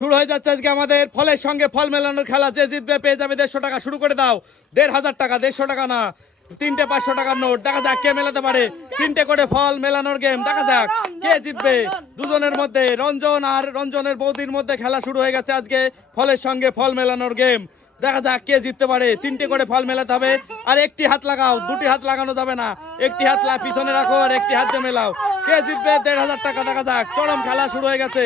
শুরু হয়ে যাচ্ছে আজকে আমাদের ফলের সঙ্গে ফল মেলানোর খেলা। যে জিতবে পেয়ে যাবে দেড়শো টাকা। শুরু করে দাও। দেড় হাজার টাকা, দেড়শো টাকা না। তিনটে পাঁচশো টাকার নোট। দেখা যাক কে মেলাতে পারে। তিনটে করে ফল মেলানোর গেম দেখা যাক কে জিতবে। দুজনের মধ্যে রঞ্জন আর রঞ্জনের বৌদির মধ্যে খেলা শুরু হয়ে গেছে আজকে ফলের সঙ্গে ফল মেলানোর গেম দেখা যাক কে জিততে পারে। তিনটে করে ফল মেলাতে হবে। আর একটি হাত লাগাও। দুটি হাত লাগানো যাবে না। একটি হাত পিছনে রাখো আর একটি হাত মেলাও কে জিতবে? দেড় হাজার টাকা। দেখা যাক। চরম খেলা শুরু হয়ে গেছে।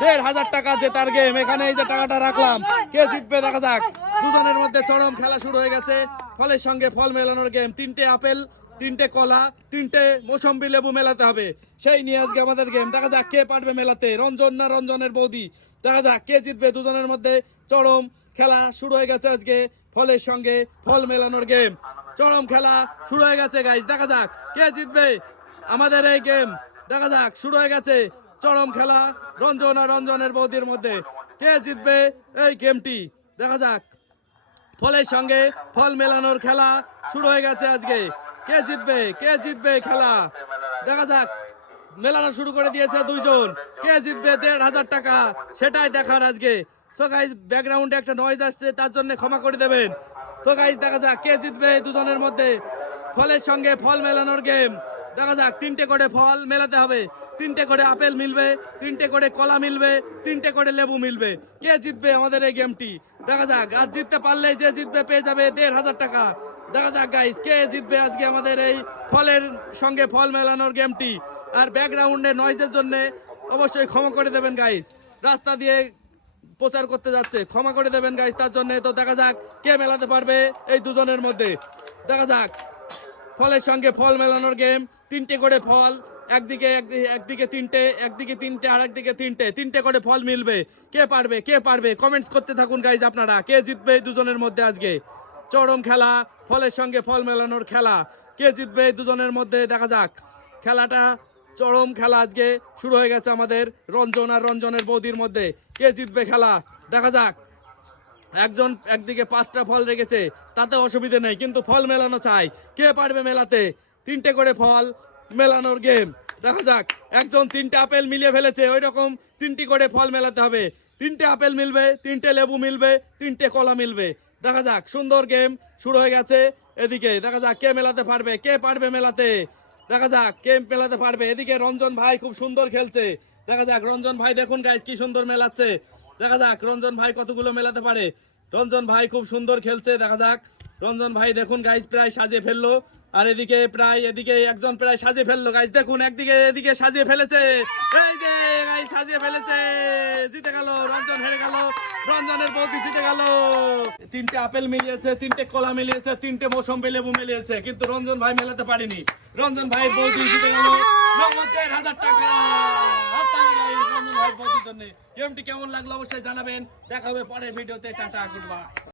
দেড় হাজার টাকা জেতার গেম এখানে এই যে টাকাটা রাখলাম। কে জিতবে দেখা যাক। দুজনের মধ্যে চরম খেলা শুরু হয়ে গেছে। ফলের সঙ্গে ফল মেলানোর গেম তিনটে আপেল, তিনটে কলা, তিনটে মৌসম্বি লেবু মেলাতে হবে। সেই নিয়ে আজকে আমাদের গেম দেখা যাক কে পারবে মেলাতে। রঞ্জন না রঞ্জনের বৌদি? দেখা যাক কে জিতবে। দুজনের মধ্যে চরম খেলা শুরু হয়ে গেছে আজকে। ফলের সঙ্গে ফল মেলানোর গেম চরম খেলা শুরু হয়ে গেছে গাইজ দেখা যাক কে জিতবে আমাদের এই গেম দেখা যাক, শুরু হয়ে গেছে। চরম খেলা রঞ্জন আর রঞ্জনের বৌদির মধ্যে। কে জিতবে এই গেমটি? দেখা যাক। ফলের সঙ্গে ফল মেলানোর খেলা শুরু হয়ে গেছে আজকে। কে জিতবে? কে জিতবে খেলা? দেখা যাক। মেলানো শুরু করে দিয়েছে দুইজন। কে জিতবে দেড় হাজার টাকা? সেটাই দেখার আজকে। তো গাইজ ব্যাকগ্রাউন্ডে একটা নয়েজ আসছে, তার জন্য ক্ষমা করে দেবেন। তো গাইজ দেখা যাক কে জিতবে দুজনের মধ্যে। ফলের সঙ্গে ফল মেলানোর গেম দেখা যাক, তিনটে করে ফল মেলাতে হবে। তিনটে করে আপেল মিলবে, তিনটে করে কলা মিলবে, তিনটে করে লেবু মিলবে। কে জিতবে আমাদের এই গেমটি দেখা যাক, আজ জিততে পারলে যে জিতবে পেয়ে যাবে দেড় হাজার টাকা। দেখা যাক গাইস কে জিতবে আজকে আমাদের এই ফলের সঙ্গে ফল মেলানোর গেমটি আর ব্যাকগ্রাউন্ডে নয়েজের জন্য অবশ্যই ক্ষমা করে দেবেন গাইস রাস্তা দিয়ে প্রচার করতে যাচ্ছে, ক্ষমা করে দেবেন গাইস তার জন্য। তো দেখা যাক, কে মেলাতে পারবে এই দুজনের মধ্যে। দেখা যাক, ফলের সঙ্গে ফল মেলানোর গেম তিনটে করে ফল একদিকে, একদি- একদিকে তিনটে একদিকে তিনটে, আর একদিকে তিনটে। তিনটে করে ফল মিলবে। কে পারবে কে পারবে? কমেন্টস করতে থাকুন গাইজ আপনারা। কে জিতবে এই দুজনের মধ্যে আজকে? চরম খেলা, ফলের সঙ্গে ফল মেলানোর খেলা। কে জিতবে এই দুজনের মধ্যে? দেখা যাক। খেলাটা চরম খেলা আজকে। শুরু হয়ে গেছে আমাদের রঞ্জন আর রঞ্জনের বৌদির মধ্যে। কে জিতবে খেলা? দেখা যাক। একজন, একদিকে পাঁচটা ফল রেখেছে। তাতে অসুবিধে নেই, কিন্তু ফল মেলানো চাই। কে পারবে মেলাতে? তিনটে করে ফল। মেলানোর গেম দেখা যাক, একজন তিনটে আপেল মিলিয়ে ফেলেছে ওই রকম তিনটি করে ফল মেলাতে হবে। তিনটে আপেল মিলবে, তিনটে লেবু মিলবে, তিনটে কলা মিলবে। দেখা যাক, সুন্দর গেম শুরু হয়ে গেছে এদিকে। দেখা যাক কে মেলাতে পারবে, কে পারবে মেলাতে। দেখা যাক কে মেলাতে পারবে। এদিকে রঞ্জন ভাই খুব সুন্দর খেলছে। দেখা যাক, রঞ্জন ভাই দেখুন গাইজ কি সুন্দর মেলাচ্ছে। দেখা যাক, রঞ্জন ভাই কতগুলো মেলাতে পারে। রঞ্জন ভাই খুব সুন্দর খেলছে, দেখা যাক। রঞ্জন ভাই দেখুন গাইজ প্রায় সাজিয়ে ফেলল। আর এদিকে প্রায়, এদিকে একজন প্রায় সাজিয়ে ফেলল। দেখুন, একদিকে, এদিকে সাজিয়ে ফেলেছে। সাজিয়ে ফেলেছে। জিতে গেল, রঞ্জন হেরে গেল। রঞ্জনের বৌদি জিতে গেল। তিনটে আপেল মিলিয়েছে, তিনটে কলা মিলিয়েছে, তিনটে লেবু মিলিয়েছে। কিন্তু রঞ্জন ভাই মেলাতে পারেনি। রঞ্জন ভাই বৌদি জিতে গেল। হাজার টাকা। কেমন লাগল অবশ্যই জানাবেন। দেখা হবে পরের ভিডিওতে। Tata good bye